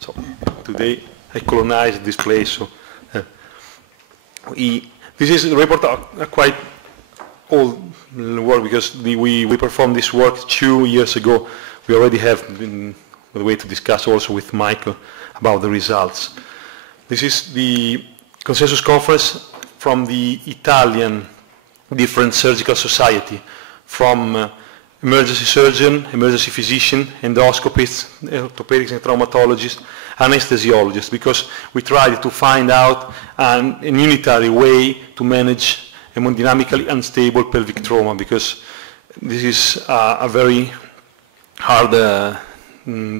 So today I colonized this place. So this is a report quite old work because we performed this work 2 years ago. We already have the way to discuss also with Michael about the results. This is the consensus conference from the Italian different surgical society, from emergency surgeon, emergency physician, endoscopists, orthopedics and traumatologists, anesthesiologists, because we tried to find out an unitary way to manage hemodynamically unstable pelvic trauma, because this is a very hard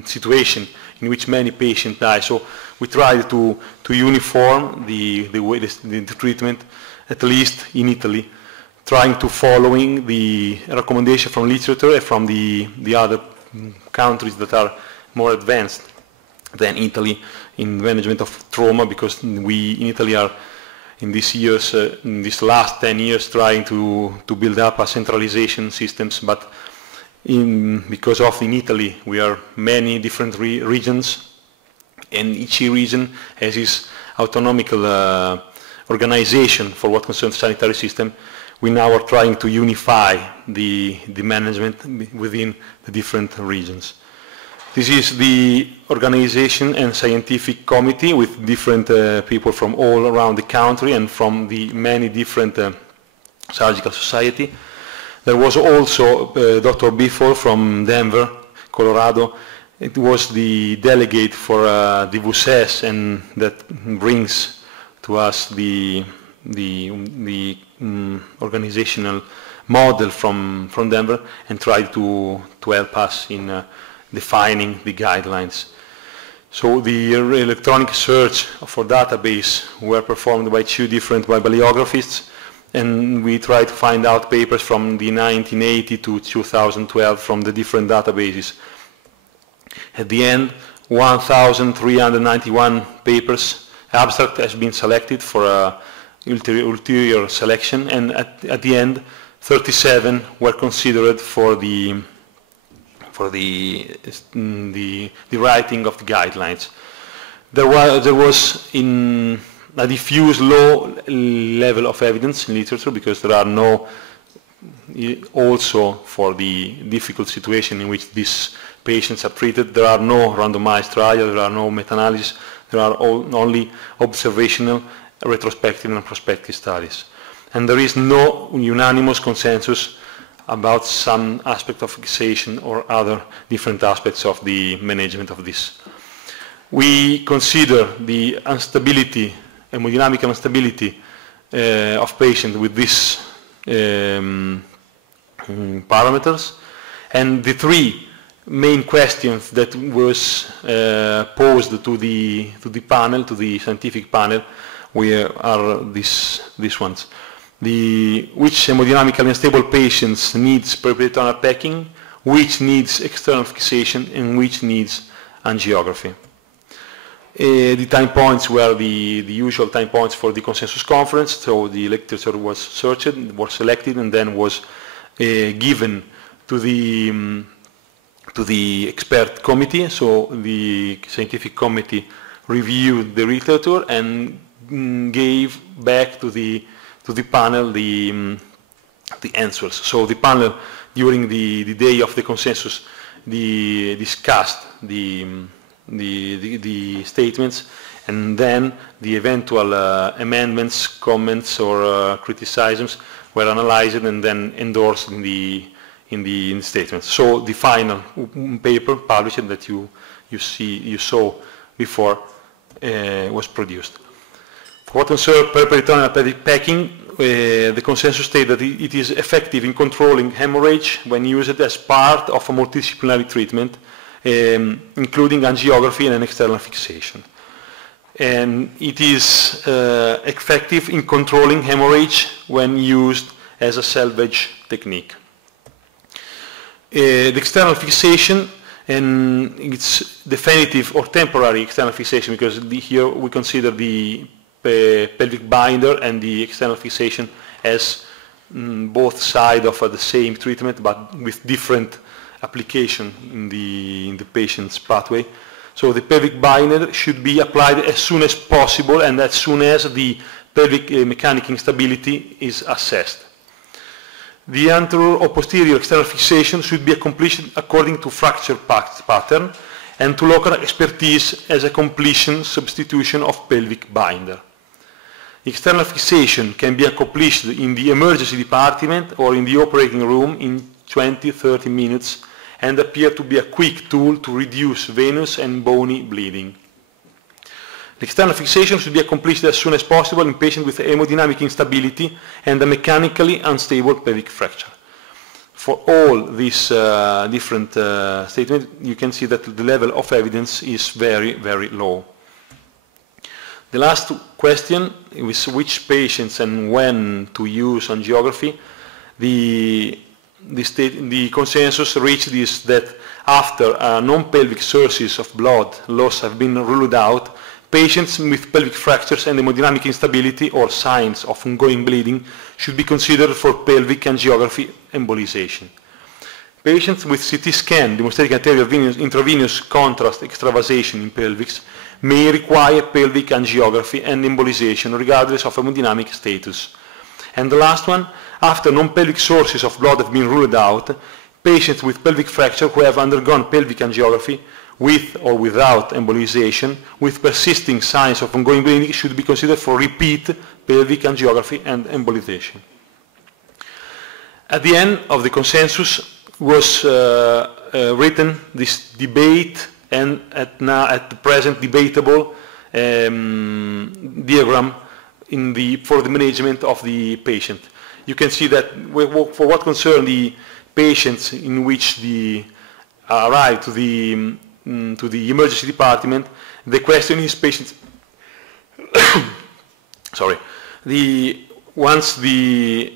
situation in which many patients die. So we tried to uniform the treatment, at least in Italy, trying to following the recommendation from literature and from the other countries that are more advanced than Italy in management of trauma, because we in Italy are in these years, in these last 10 years, trying to build up a centralization systems, but because of in Italy we are many different regions, and each region has its autonomical organization for what concerns sanitary system. We now are trying to unify the management within the different regions. This is the organization and scientific committee with different people from all around the country and from the many different surgical society. There was also Dr. Biffle from Denver, Colorado. It was the delegate for the VUSES, and that brings to us the organizational model from Denver, and tried to help us in defining the guidelines. So the electronic search for database were performed by 2 different bibliographists, and we tried to find out papers from the 1980 to 2012 from the different databases. At the end, 1,391 papers, abstract has been selected for ulterior selection, and at the end 37 were considered for the writing of the guidelines. There was in a diffuse low level of evidence in literature, because there are no, also for the difficult situation in which these patients are treated, there are no randomized trials, there are no meta-analysis, there are only observational, retrospective and prospective studies. And there is no unanimous consensus about some aspect of fixation or other different aspects of the management of this. We consider the instability, hemodynamic instability of patients with these parameters, and the 3 main questions that was posed to the panel, to the scientific panel, are these ones. Which hemodynamically unstable patients needs periperitoneal packing, which needs external fixation, and which needs angiography. The time points were the usual time points for the consensus conference, so the literature was searched, was selected, and then was given to the expert committee. So the scientific committee reviewed the literature and gave back to the panel the answers. So the panel, during the day of the consensus, discussed the statements, and then the eventual amendments, comments, or criticisms were analyzed and then endorsed in the statements. So the final paper published that you saw before was produced. For what concerns periperitoneal packing, the consensus states that it is effective in controlling hemorrhage when used as part of a multidisciplinary treatment, including angiography and an external fixation. And it is effective in controlling hemorrhage when used as a salvage technique. The external fixation, and it's definitive or temporary external fixation, because here we consider the pelvic binder and the external fixation as both sides of the same treatment, but with different application in the patient's pathway. So the pelvic binder should be applied as soon as possible and as soon as the pelvic mechanic instability is assessed. The anterior or posterior external fixation should be accomplished according to fracture pattern and to local expertise as a completion substitution of pelvic binder. External fixation can be accomplished in the emergency department or in the operating room in 20-30 minutes and appear to be a quick tool to reduce venous and bony bleeding. The external fixation should be accomplished as soon as possible in patients with hemodynamic instability and a mechanically unstable pelvic fracture. For all these different statements, you can see that the level of evidence is very, very low. The last question is which patients and when to use angiography. The consensus reached is that after non-pelvic sources of blood loss have been ruled out, patients with pelvic fractures and hemodynamic instability or signs of ongoing bleeding should be considered for pelvic angiography embolization. Patients with CT scan demonstrating anterior intravenous contrast extravasation in pelvics may require pelvic angiography and embolization regardless of hemodynamic status. And the last one, after non-pelvic sources of blood have been ruled out, patients with pelvic fracture who have undergone pelvic angiography with or without embolization with persisting signs of ongoing bleeding should be considered for repeat pelvic angiography and embolization. At the end of the consensus was written this debate and at the present debatable diagram for the management of the patient. You can see that for what concern the patients in which arrive to the emergency department, the question is patients. Sorry, once the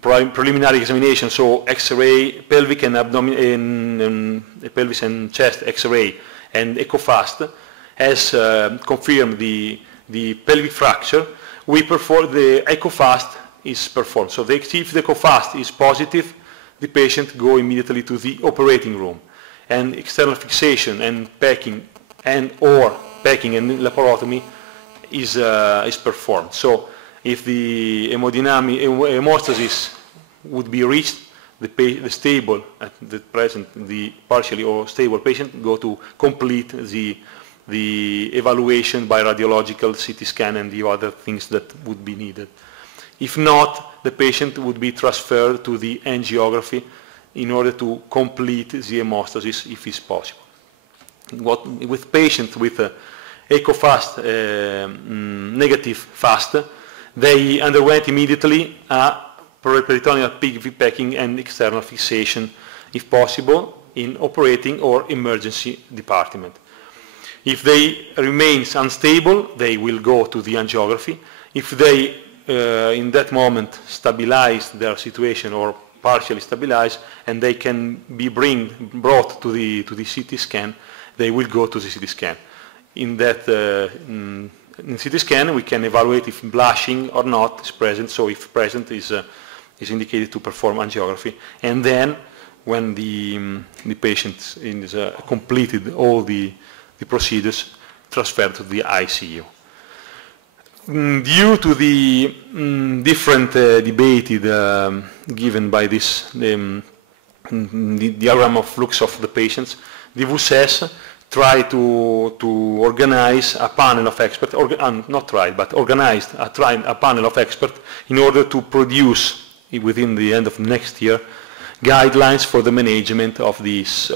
preliminary examination, so X-ray, pelvic and abdomen, pelvis and chest X-ray, and EchoFast has confirmed the pelvic fracture. We perform the EchoFast is performed. So if the EchoFast is positive, the patient go immediately to the operating room, and external fixation and packing and laparotomy is performed. So if the hemostasis would be reached, the stable, at the present, the partially or stable patient go to complete the evaluation by radiological CT scan and the other things that would be needed. If not, the patient would be transferred to the angiography in order to complete the hemostasis if it's possible. With patients with EchoFast negative fast, they underwent immediately a peritoneal PICV packing and external fixation, if possible, in operating or emergency department. If they remain unstable, they will go to the angiography. If they, in that moment, stabilize their situation or partially stabilize, and they can be brought to the CT scan, they will go to the CT scan. In that in CT scan, we can evaluate if blushing or not is present. So if present is indicated to perform angiography, and then when the patient is completed all the procedures, transferred to the ICU. Due to the different debate given by this the diagram of flux of the patients, the VUSES tried to organize a panel of experts, not tried, but organized a panel of experts in order to produce, within the end of next year, guidelines for the management of this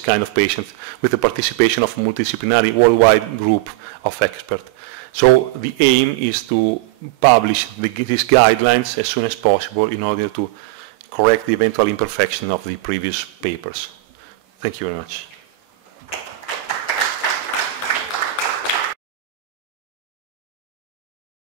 kind of patients with the participation of a multidisciplinary worldwide group of experts. So the aim is to publish these guidelines as soon as possible in order to correct the eventual imperfection of the previous papers. Thank you very much.